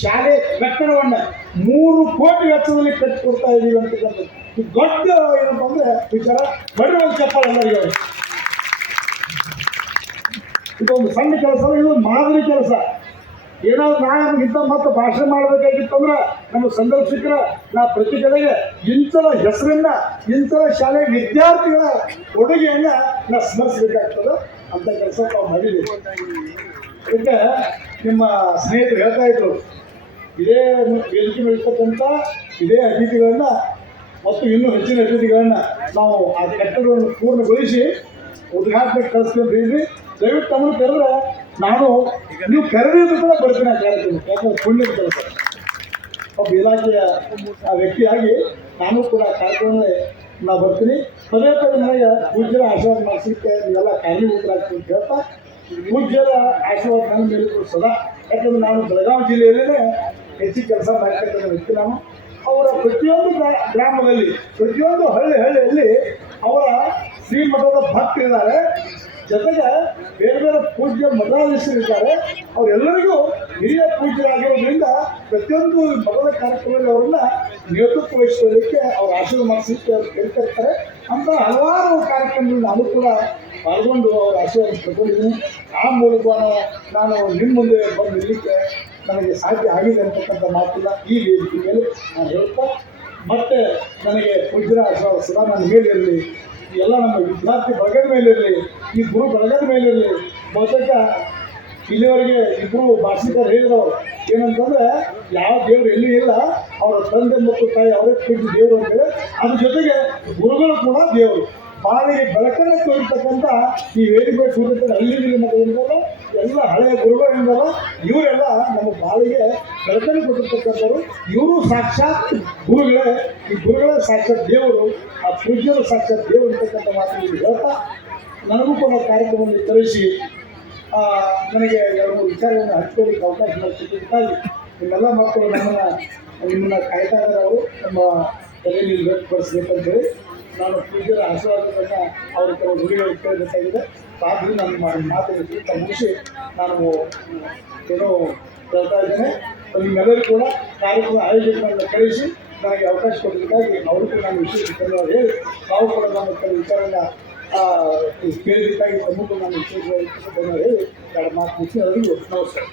ಶಾಲೆ ಕಟ್ಟಡವನ್ನ 3 ಕೋಟಿ ವೆಚ್ಚದಲ್ಲಿ ಕಟ್ಟಿಕೊಡ್ತಾ ಇದೀವಿ ಅಂತಕ್ಕಂಥದ್ದು ಇದು ದೊಡ್ಡ ಏನಪ್ಪ ಅಂದ್ರೆ ವಿಚಾರ. ಬಡ್ರಿ ಒಂದು ಚಪ್ಪಾಳೆ ಎಲ್ಲರಿಗೂ. ಇದೊಂದು ಸಣ್ಣ ಕೆಲಸ, ಇದು ಮಾದರಿ ಕೆಲಸ. ಏನಾದ್ರು ನಾಳೆ ನಮಗಿಂತ ಮತ್ತೆ ಭಾಷಣ ಮಾಡಬೇಕಾಗಿತ್ತಂದ್ರೆ ನಮ್ಮ ಸಂದರ್ಶಕರ ನಾ ಪ್ರತಿ ಕಡೆಗೆ ಇಂಥದ ಹೆಸರಿಂದ ಇಂಥದ ಶಾಲೆ ವಿದ್ಯಾರ್ಥಿಗಳ ಕೊಡುಗೆಯನ್ನ ನಾ ಸ್ಮರಿಸಬೇಕಾಗ್ತದೆ ಅಂತ ಕೆಲಸ ತಾವು ಮಾಡಿದ್ದೀವಿ. ಅದಕ್ಕೆ ನಿಮ್ಮ ಸ್ನೇಹಿತರು ಹೇಳ್ತಾ ಇದ್ರು, ಇದೇ ವೇದಿಕೆ ಇರ್ತಕ್ಕಂಥ ಇದೇ ಅತಿಥಿಗಳನ್ನ ಮತ್ತು ಇನ್ನೂ ಹೆಚ್ಚಿನ ಅತಿಥಿಗಳನ್ನ ನಾವು ಆ ಕಟ್ಟಡವನ್ನು ಪೂರ್ಣಗೊಳಿಸಿ ಉದ್ಘಾಟನೆಗೆ ಕಳಿಸ್ತೀವಿ ಅಂತ ಹೇಳಿದ್ವಿ. ದಯವಿಟ್ಟು ತಮ್ಮನ್ನು ಕರೆದ್ರೆ ನಾನು ನೀವು ಕರೆದಿದ್ದು ಕೂಡ ಬರ್ತೀನಿ ಆ ಕಾರ್ಯಕ್ರಮ. ಯಾಕಂದ್ರೆ ಪುಣ್ಯದ ಕೆಲಸ. ಒಬ್ಬ ಇಲಾಖೆಯ ವ್ಯಕ್ತಿಯಾಗಿ ನಾನು ಕೂಡ ಕಾರ್ಯಕ್ರಮದಲ್ಲಿ ನಾವು ಬರ್ತೀನಿ. ಪದೇ ಪದೇ ನನಗೆ ಪೂಜ್ಯರ ಆಶೀರ್ವಾದ ಮಾಡಿಸಲಿಕ್ಕೆ ನೀವೆಲ್ಲ ಕಾರಣೀಭೂತರಾಗ್ತೀವಿ ಅಂತ ಹೇಳ್ತಾ, ಪೂಜ್ಯರ ಆಶೀರ್ವಾದ ನನ್ನ ಮೇಲೆ ಸದಾ. ಯಾಕಂದ್ರೆ ನಾನು ಬೆಳಗಾವಿ ಜಿಲ್ಲೆಯಲ್ಲೇ ಹೆಚ್ಚಿಗೆ ಕೆಲಸ ಮಾಡ್ತಕ್ಕಂಥ ವ್ಯಕ್ತಿ. ನಾನು ಅವರ ಪ್ರತಿಯೊಂದು ಗ್ರಾಮದಲ್ಲಿ ಪ್ರತಿಯೊಂದು ಹಳ್ಳಿಯಲ್ಲಿ ಅವರ ಶ್ರೀಮಠದ ಭಕ್ತರಿದ್ದಾರೆ. ಜೊತೆಗೆ ಬೇರೆ ಬೇರೆ ಪೂಜ್ಯ ಮಠಾಧೀಶರಿದ್ದಾರೆ. ಅವರೆಲ್ಲರಿಗೂ ಹಿರಿಯ ಪೂಜ್ಯರಾಗಿರೋದ್ರಿಂದ ಪ್ರತಿಯೊಂದು ಮಠದ ಕಾರ್ಯಕ್ರಮದಲ್ಲಿ ಅವರನ್ನ ನೇತೃತ್ವ ವಹಿಸಲಿಕ್ಕೆ ಅವ್ರ ಆಶೀರ್ವಾದ ಮಾಡಿಸಲಿಕ್ಕೆ ಅವ್ರು ಕೇಳ್ತಿರ್ತಾರೆ. ಅಂತ ಹಲವಾರು ಕಾರ್ಯಕ್ರಮದಲ್ಲಿ ನಾನು ಕೂಡ ಪಾಲ್ಗೊಂಡು ಅವ್ರ ಆಶೀರ್ವಾದ ಪಡ್ಕೊಂಡಿದ್ದೀನಿ. ಆ ಮೂಲಕ ನಾನು ನಿಮ್ಮ ಮುಂದೆ ಬಂದು ನಿಲ್ಲಕ್ಕೆ ನನಗೆ ಸಾಧ್ಯ ಆಗಿದೆ ಅಂತಕ್ಕಂಥ ಮಾತಿಲ್ಲ ಈ ವೇದಿಕೆ ಮೇಲೆ ನಾನು ಹೇಳ್ತಾ, ಮತ್ತೆ ನನಗೆ ಪೂಜ್ಯರ ಆಶೀರ್ವಾದ ಸದಾ ನನ್ನ ಮೇಲಿರಲಿ, ಎಲ್ಲ ನಮ್ಮ ವಿದ್ಯಾರ್ಥಿ ಬಳಗದ ಮೇಲಿರಲಿ, ಈ ಗುರು ಬಳಗದ ಮೇಲಿರಲಿ. ಬಹುತೇಕ ಇಲ್ಲಿವರೆಗೆ ಇಬ್ಬರು ಭಾಷಿಕರು ಹೇಳಿದವರು ಏನಂತಂದ್ರೆ, ಯಾವ ದೇವರು ಎಲ್ಲಿ ಇಲ್ಲ, ಅವರ ತಂದೆ ಮತ್ತು ತಾಯಿ ಅವರೇ ಪೂಜ್ಯ ದೇವರು ಅಂತೇಳಿ. ಅದ್ರ ಜೊತೆಗೆ ಗುರುಗಳು ಕೂಡ ದೇವರು. ಬಾಳಿಗೆ ಬೆಳಕನ್ನು ತೋರಿರ್ತಕ್ಕಂಥ ಈ ವೇದಿಕೆ ಸೂರ್ಯತೆ ಹಳ್ಳಿ ಮಕ್ಕಳಿಂದಲ್ಲ, ಎಲ್ಲ ಹಳೆಯ ಗುರುಗಳಿಂದಲ್ಲ, ಇವರೆಲ್ಲ ನಮ್ಮ ಬಾಳಿಗೆ ಬೆಳಕನ್ನು ಕೊಟ್ಟಿರ್ತಕ್ಕಂಥವ್ರು. ಇವರು ಸಾಕ್ಷಾತ್ ಗುರುಗಳೇ. ಈ ಗುರುಗಳೇ ಸಾಕ್ಷಾತ್ ದೇವರು, ಆ ಪೂಜ್ಯರು ಸಾಕ್ಷಾತ್ ದೇವರು ಅಂತಕ್ಕಂಥ ಮಾತನ್ನು ಹೇಳ್ತಾ, ನನಗೂ ಕೂಡ ಕಾರ್ಯಕ್ರಮವನ್ನು ಕರೆಸಿ ನನಗೆ 2-3 ವಿಚಾರಗಳನ್ನು ಹಂಚ್ಕೊಳ್ಳಿಕ್ಕೆ ಅವಕಾಶ ಮಾಡಿಕೊಟ್ಟಿದ್ದಕ್ಕಾಗಿ ನಿಮ್ಮೆಲ್ಲ ಮಕ್ಕಳು ನಿಮ್ಮನ್ನು ಕಾಯ್ತಾ ಇದ್ದಾರೆ. ಅವರು ನಮ್ಮ ತಲೆಯಲ್ಲಿ ವ್ಯಕ್ತಪಡಿಸಬೇಕಂತ ಹೇಳಿ ನಾನು ಪೂಜ್ಯರ ಆಶೀರ್ವಾದವನ್ನು ಅವ್ರ ಕೆಲವು ನುಡಿಗಳು ಕೇಳಬೇಕಾಗಿದೆ. ಆದರೂ ನಾನು ಮಾತನ್ನು ಮುಗಿಸಿ ನಾನು ಏನೋ ಹೇಳ್ತಾ ಇದ್ದೇನೆ. ನಿಮ್ಮೆಲ್ಲರೂ ಕೂಡ ಕಾರ್ಯಕ್ರಮ ಆಯೋಜಕರನ್ನು ಕಳಿಸಿ ನನಗೆ ಅವಕಾಶ ಕೊಡಬೇಕಾಗಿ ಅವ್ರಿಗೂ ನಾನು ವಿಶೇಷ ಧನ್ಯವಾದ ಹೇಳಿ, ತಾವು ಕೂಡ ನಮ್ಮ ಕೆಲವು ವಿಚಾರವನ್ನು ಕೇಳಬೇಕಾಗಿ ತಮ್ಮಗೂ ನಾನು ವಿಶೇಷವಾಗಿ ಧನ್ಯವಾದ ಹೇಳಿ 2 ಮಾತು ಮುಗಿಸಿ ಅವರಿಗೂ ನಮಸ್ಕಾರ.